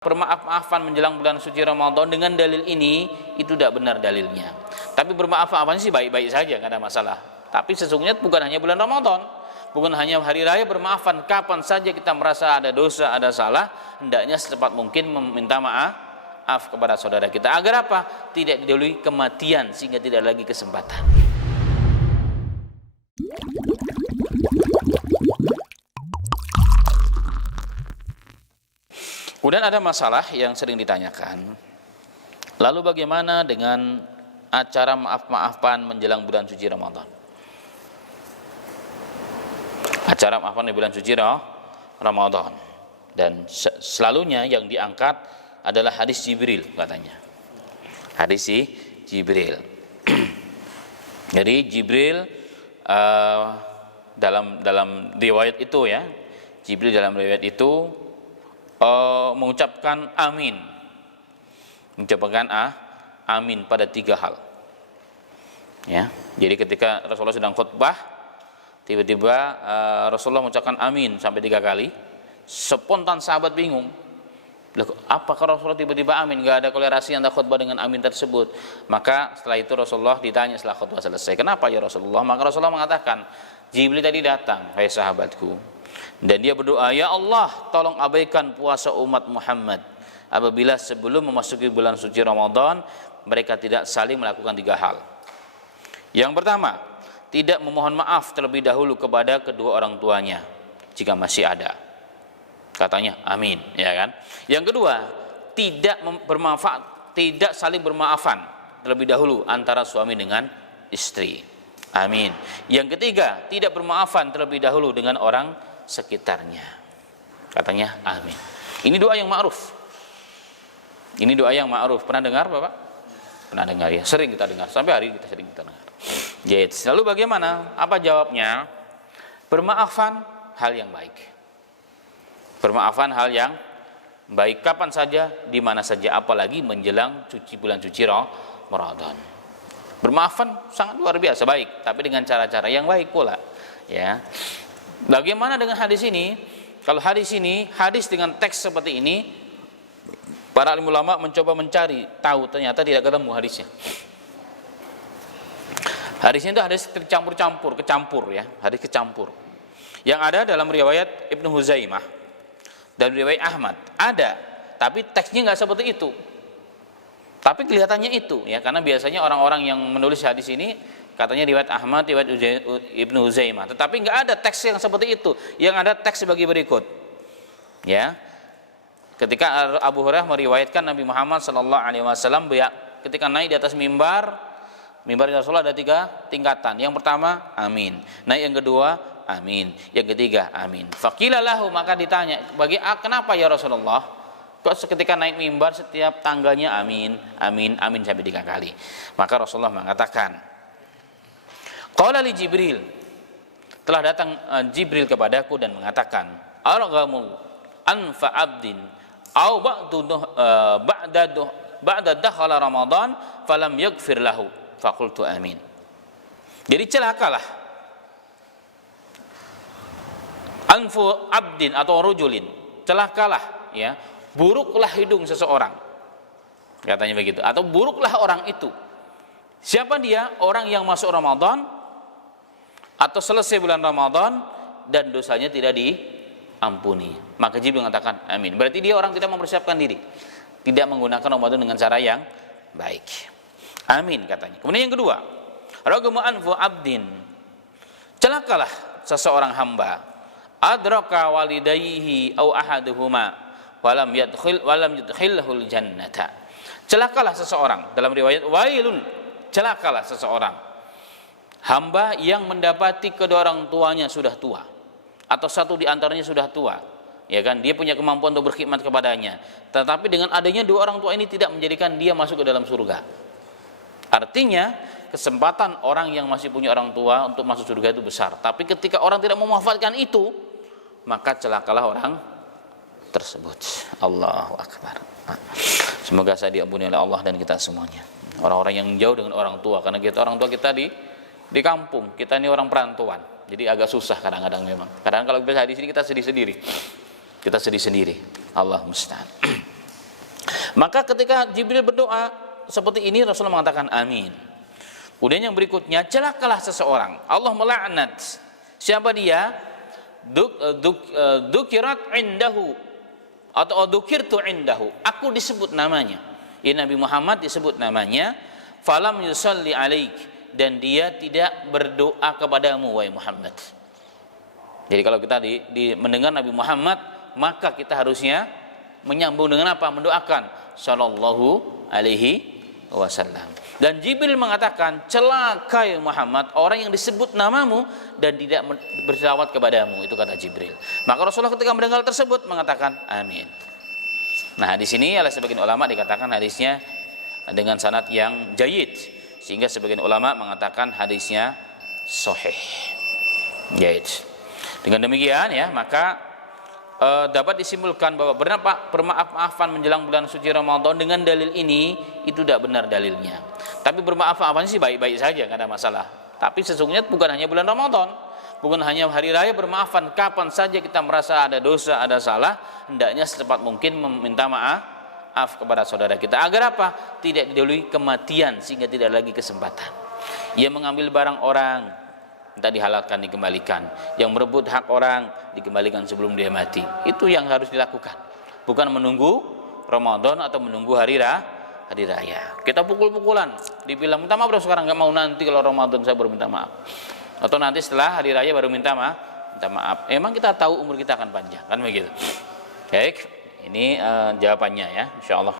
bermaaf-maafan menjelang bulan suci Ramadan dengan dalil ini, itu tidak benar dalilnya. Tapi bermaaf-maafan sih baik-baik saja, nggak ada masalah. Tapi sesungguhnya bukan hanya bulan Ramadan, bukan hanya hari raya bermaafan. Kapan saja kita merasa ada dosa, ada salah, hendaknya secepat mungkin meminta maaf kepada saudara kita. Agar apa? Tidak didahului kematian, sehingga tidak lagi kesempatan. Kemudian ada masalah yang sering ditanyakan, lalu bagaimana dengan acara maaf-maafan menjelang bulan suci Ramadan? Acara maafan di bulan suci Ramadan, dan selalunya yang diangkat adalah hadis Jibril katanya. Hadis Jibril. Jadi Jibril dalam riwayat itu ya, Jibril dalam riwayat itu mengucapkan amin, amin pada 3 hal. Ya, jadi ketika Rasulullah sedang khutbah, tiba-tiba Rasulullah mengucapkan amin sampai 3 kali. Spontan sahabat bingung, apakah Rasulullah tiba-tiba amin? Gak ada kolerasi antara khutbah dengan amin tersebut. Maka setelah itu Rasulullah ditanya setelah khutbah selesai, kenapa ya Rasulullah? Maka Rasulullah mengatakan, Jibril tadi datang, hai sahabatku, dan dia berdoa, ya Allah, tolong abaikan puasa umat Muhammad apabila sebelum memasuki bulan suci Ramadan mereka tidak saling melakukan 3 hal. Yang pertama, tidak memohon maaf terlebih dahulu kepada kedua orang tuanya jika masih ada. Katanya amin, ya kan? Yang kedua, tidak saling bermaafan terlebih dahulu antara suami dengan istri. Amin. Yang ketiga, tidak bermaafan terlebih dahulu dengan orang sekitarnya. Katanya amin. Ini doa yang ma'ruf. Ini doa yang ma'ruf. Pernah dengar Bapak? Pernah dengar ya. Sering kita dengar. Sampai hari ini kita sering dengar. Jadi, lalu bagaimana? Apa jawabnya? Bermaafan hal yang baik. Bermaafan hal yang baik kapan saja, di mana saja, apalagi menjelang bulan suci Ramadan. Bermaafan sangat luar biasa baik, tapi dengan cara-cara yang baik pula. Ya. Bagaimana dengan hadis ini? Kalau hadis ini, hadis dengan teks seperti ini, para alim ulama mencoba mencari tahu, ternyata tidak ketemu hadisnya. Hadisnya itu hadis kecampur ya, hadis kecampur. Yang ada dalam riwayat Ibnu Huzaimah dan riwayat Ahmad ada, tapi teksnya nggak seperti itu. Tapi kelihatannya itu ya, karena biasanya orang-orang yang menulis hadis ini katanya riwayat Ahmad, riwayat Ibnu Huzaimah, tetapi nggak ada teks yang seperti itu. Yang ada teks sebagai berikut. Ya, ketika Abu Hurairah meriwayatkan Nabi Muhammad SAW ketika naik di atas mimbar Rasulullah ada 3 tingkatan. Yang pertama amin, naik yang kedua amin, yang ketiga amin. Faqila lahu, maka ditanya, kenapa ya Rasulullah? Kok seketika naik mimbar setiap tangganya amin, amin, amin sampai 3 kali? Maka Rasulullah mengatakan, qala li Jibril, telah datang Jibril kepadaku dan mengatakan, arghamul anfa abdin au ba'da dakhala Ramadan falam yaghfir lahu faqultu amin. Jadi celakalah anfu abdin atau rujulin, celakalah ya, buruklah hidung seseorang, katanya begitu, atau buruklah orang itu. Siapa dia? Orang yang masuk Ramadan atau selesai bulan Ramadan dan dosanya tidak diampuni. Maka Jibril mengatakan amin. Berarti dia orang tidak mempersiapkan diri, tidak menggunakan Ramadan dengan cara yang baik. Amin katanya. Kemudian yang kedua, ragamu anfu abdin, celakalah seseorang hamba, adraka walidayhi au ahaduhuma walam yudkhilhul jannata. Celakalah seseorang, dalam riwayat wailun, celakalah seseorang hamba yang mendapati kedua orang tuanya sudah tua atau satu di antaranya sudah tua, ya kan, dia punya kemampuan untuk berkhidmat kepadanya, tetapi dengan adanya 2 orang tua ini tidak menjadikan dia masuk ke dalam surga. Artinya kesempatan orang yang masih punya orang tua untuk masuk surga itu besar, tapi ketika orang tidak memanfaatkan itu, maka celakalah orang tersebut. Allahu Akbar. Semoga saya diampuni oleh Allah dan kita semuanya. Orang-orang yang jauh dengan orang tua, karena orang tua kita di kampung, kita ini orang perantauan, jadi agak susah kadang-kadang memang. Kadang kalau kita di sini kita sedih sendiri. Allah musta'an. Maka ketika Jibril berdoa seperti ini, Rasulullah mengatakan amin. Kemudian yang berikutnya, celakalah seseorang, Allah melaknat. Siapa dia? Dukirat indahu atau dukirtu indahu, aku disebut namanya. Ya, Nabi Muhammad disebut namanya. Falam yusalli alaik, dan dia tidak berdoa kepadamu wahai Muhammad. Jadi kalau kita mendengar Nabi Muhammad, maka kita harusnya menyambung dengan apa? Mendoakan sallallahu alaihi wasallam. Dan Jibril mengatakan, celaka ya Muhammad orang yang disebut namamu dan tidak berselawat kepadamu, itu kata Jibril. Maka Rasulullah ketika mendengar tersebut mengatakan amin. Nah, di sini oleh sebagian ulama dikatakan hadisnya dengan sanad yang jayyid, sehingga sebagian ulama mengatakan hadisnya sahih. Jayyid. Dengan demikian ya, maka dapat disimpulkan bahwa bermaaf-maafan menjelang bulan suci Ramadan dengan dalil ini itu tidak benar dalilnya. Tapi bermaaf-maafan sih baik-baik saja, nggak ada masalah. Tapi sesungguhnya bukan hanya bulan Ramadan, bukan hanya hari raya bermaafan, kapan saja kita merasa ada dosa, ada salah, hendaknya secepat mungkin meminta maaf kepada saudara kita. Agar apa? Tidak didahului kematian, sehingga tidak lagi kesempatan. Yang mengambil barang orang minta dihalalkan, dikembalikan. Yang merebut hak orang dikembalikan sebelum dia mati. Itu yang harus dilakukan. Bukan menunggu Ramadan atau menunggu hari raya. Kita pukul-pukulan, dibilang minta maaf sekarang, nggak mau, nanti kalau Ramadan saya baru minta maaf. Atau nanti setelah hari raya baru minta maaf. Emang kita tahu umur kita akan panjang, kan begitu. Baik, ini jawabannya ya, insyaallah.